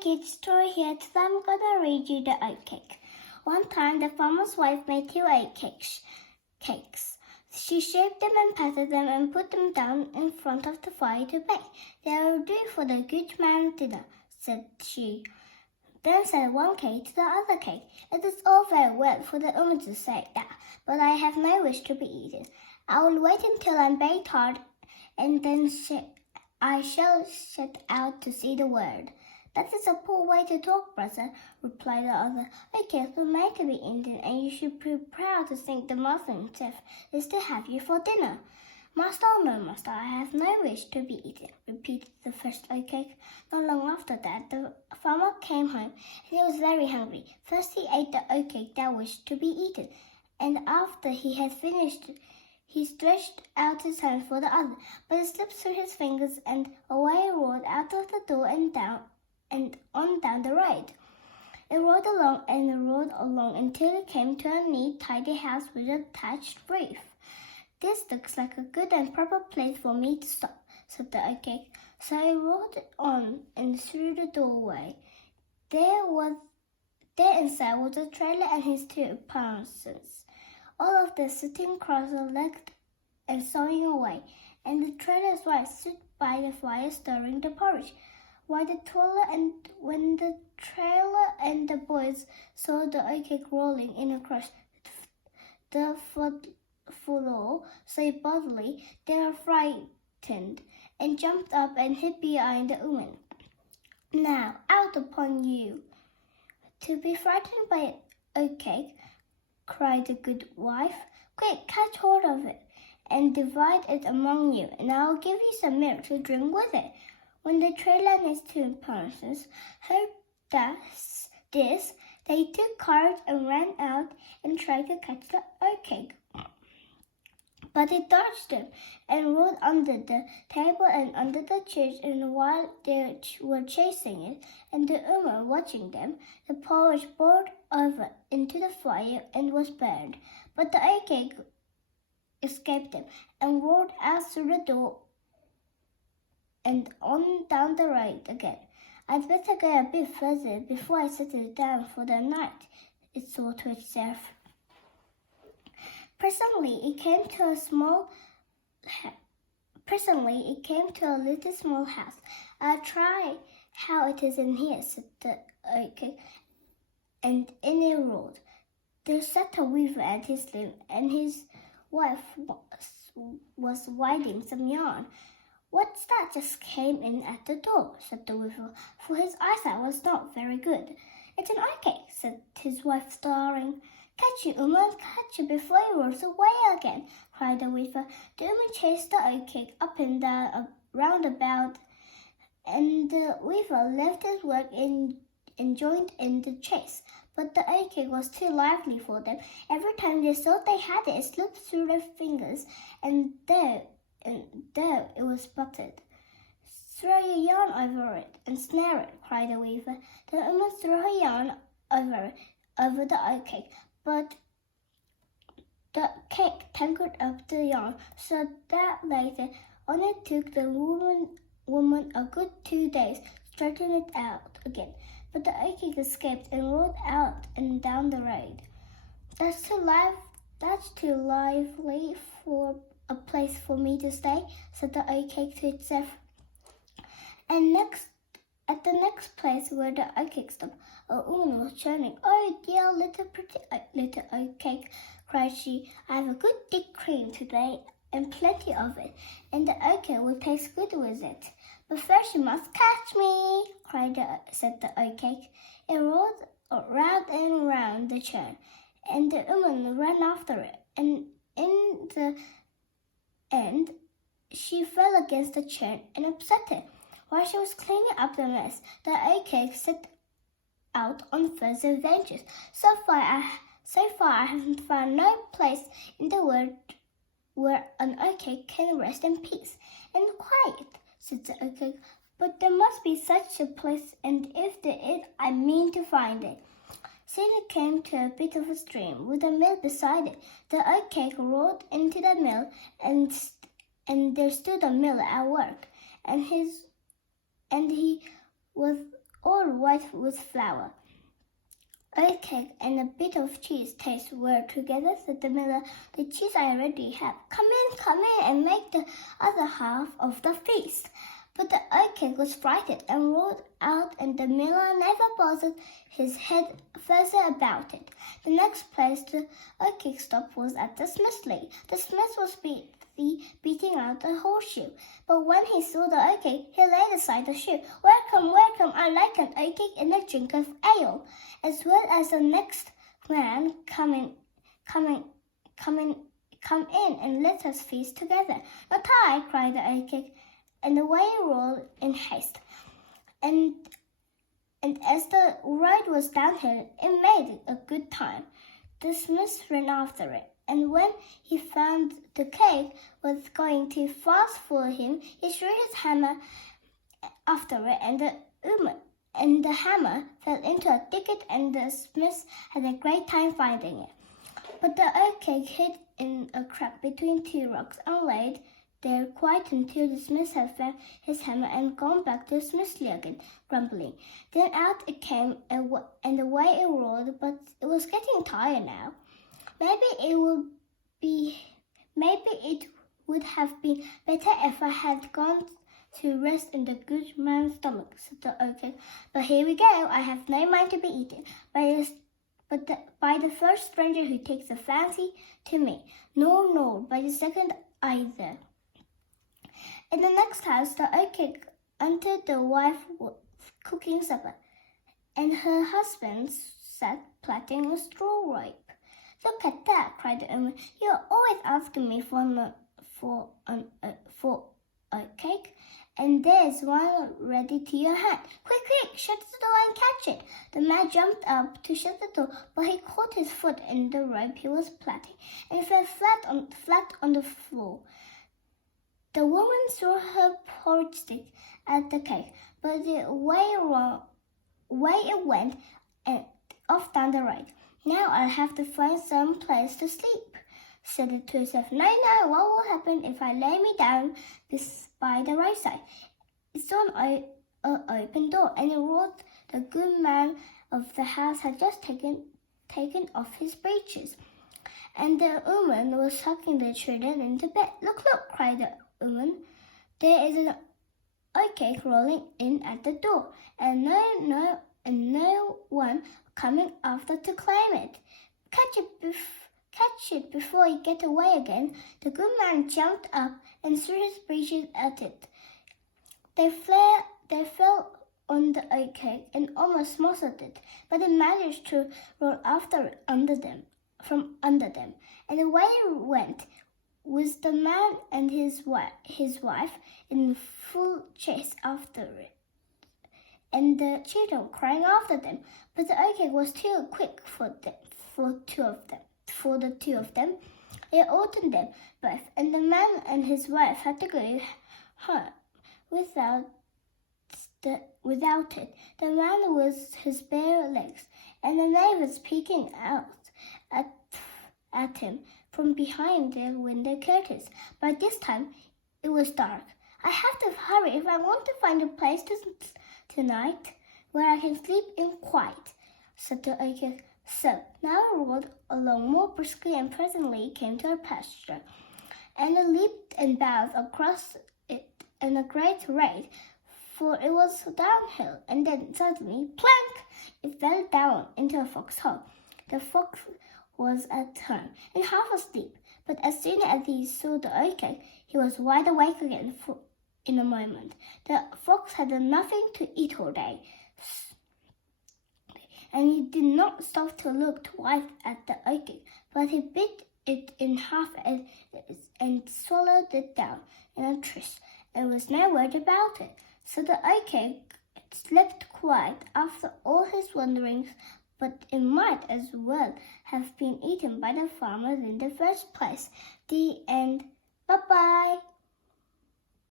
kids story here. Today I'm gonna read you the oat cake. One time the farmer's wife made 2 oat cakes. She shaped them and patted them and put them down in front of the fire to bake. They will do for the good man's dinner, said she. Then said one cake to the other cake. It is all very well for the woman to say that, but I have no wish to be eaten. I will wait until I'm baked hard, and then I shall set out to see the world. That is a poor way to talk, brother, replied the other. Oat cakes were made to be eaten, and you should be proud to think the master himself is to have you for dinner. Master, oh no, master, I have no wish to be eaten, repeated the first oat cake. Not long after that, the farmer came home, and he was very hungry. First he ate the oat cake that wished to be eaten, and after he had finished, he stretched out his hand for the other, but it slipped through his fingers, and away it rolled out of the door and on down the road. It rolled along until it came to a neat, tidy house with a thatched roof. This looks like a good and proper place for me to stop, said the oat cake. So he rolled on and through the doorway. There inside was a trailer and his 2 parsons, all of them sitting cross-legged and sewing away, and the trailer's wife stood by the fire stirring the porridge. When the trailer and the boys saw the oat cake rolling in across the floor so bodily, they were frightened and jumped up and hid behind the woman. Now, out upon you! To be frightened by oat cake, cried the good wife. Quick, catch hold of it and divide it among you, and I'll give you some milk to drink with it. When the trailer and his 2 parsons heard this, they took courage and ran out and tried to catch the oat cake. But it dodged them and rolled under the table and under the chairs, and while they were chasing it and the woman watching them, the porridge poured over into the fire and was burned. But the oat cake escaped them and rolled out through the door and on down the road again. I'd better go a bit further before I settle down for the night, it thought to itself. Presently it came to a little small house. I'll try how it is in here, said the oat cake, and in it rolled. There sat a weaver at his loom, and his wife was winding some yarn. What's that just came in at the door, said the weaver, for his eyesight was not very good. It's an oat cake, said his wife, staring. Catch you, woman, catch you before he rolls away again, cried the weaver. The woman chased the oat cake up and down, round about, and the weaver left his work and joined in the chase. But the oat cake was too lively for them. Every time they thought they had it, it slipped through their fingers, and there it was spotted. Throw your yarn over it and snare it, cried the weaver. The woman threw her yarn over the oat cake, but the cake tangled up the yarn, so that later on it took the woman a good 2 days to straighten it out again. But the oat cake escaped and rolled out and down the road. That's too lively for a place for me to stay, said the oat cake to itself. And at the next place where the oat cake stopped, a woman was churning. Oh dear, little oat cake, cried she. I have a good thick cream today, and plenty of it, and the oat cake will taste good with it. But first you must catch me, said the oat cake. It rolled round and round the churn, and the woman ran after it, and in the end she fell against the churn and upset it. While she was cleaning up the mess, the oat cake set out on further adventures. So far I haven't found no place in the world where an oat cake can rest in peace and quiet, said the oat cake. But there must be such a place, and if there is, I mean to find it. Soon it came to a bit of a stream with a mill beside it. The oat cake rolled into the mill, and there stood a miller at work, and he was all white with flour. Oat cake and a bit of cheese taste well together, said the miller. The cheese I already have. Come in, and make the other half of the feast. But the oat cake was frightened and rolled out, and the miller never bothered his head further about it. The next place the oat cake stopped was at the smith's. The smith was beating out a horseshoe, but when he saw the oat cake, he laid aside the shoe. Welcome, welcome, I like an oat cake and a drink of ale, as well as the next man come in and let us feast together. Not I, cried the oat cake, and away it rolled in haste. And as the ride was downhill, it made a good time. The smith ran after it, and when he found the cake was going too fast for him, he threw his hammer after it, and the hammer fell into a thicket, and the smith had a great time finding it. But the oat cake hid in a crack between two rocks and laid there quite until the smith had found his hammer and gone back to Smithley again, grumbling. Then out it came, and away it rolled, but it was getting tired now. Maybe it would have been better if I had gone to rest in the good man's stomach, said the oat cake. But here we go, I have no mind to be eaten by the first stranger who takes a fancy to me, nor by the second either. In the next house, the oat cake entered the wife cooking supper, and her husband sat plaiting a straw rope. Look at that, cried the woman. You are always asking me for oat cake, and there's one ready to your hand. Quick, shut the door and catch it. The man jumped up to shut the door, but he caught his foot in the rope he was plaiting, and fell flat on the floor. The woman threw her porridge stick at the cake, but away it went and off down the road. Now I'll have to find some place to sleep, said it to herself. No, what will happen if I lay me down by the roadside? It's on an open door, and it rolled. The good man of the house had just taken off his breeches, and the woman was tucking the children into bed. Look, cried the woman. There is an oat cake rolling in at the door, and no one coming after to claim it. Catch it before you get away again. The good man jumped up and threw his breeches at it. They fell on the oat cake and almost smothered it, but it managed to roll from under them, and away it went, with the man and his wife in full chase after it, and the children crying after them. But the oat cake was too quick for the two of them. It oughten them both, and the man and his wife had to go home without it. The man with his bare legs, and the neighbors peeking out at him from behind their window curtains. By this time, it was dark. I have to hurry if I want to find a place tonight where I can sleep in quiet, said the oat cake. So now it rolled along more briskly, and presently came to a pasture, and it leaped and bounced across it in a great rate, for it was downhill, and then suddenly, plank! It fell down into a fox hole. The fox was at home and half asleep, but as soon as he saw the oat cake, he was wide awake again in a moment. The fox had nothing to eat all day, and he did not stop to look twice at the oat cake, but he bit it in half and swallowed it down in a trice, and was no word about it. So the oat cake slept quiet after all his wanderings, but it might as well have been eaten by the farmers in the first place. The end. Bye-bye.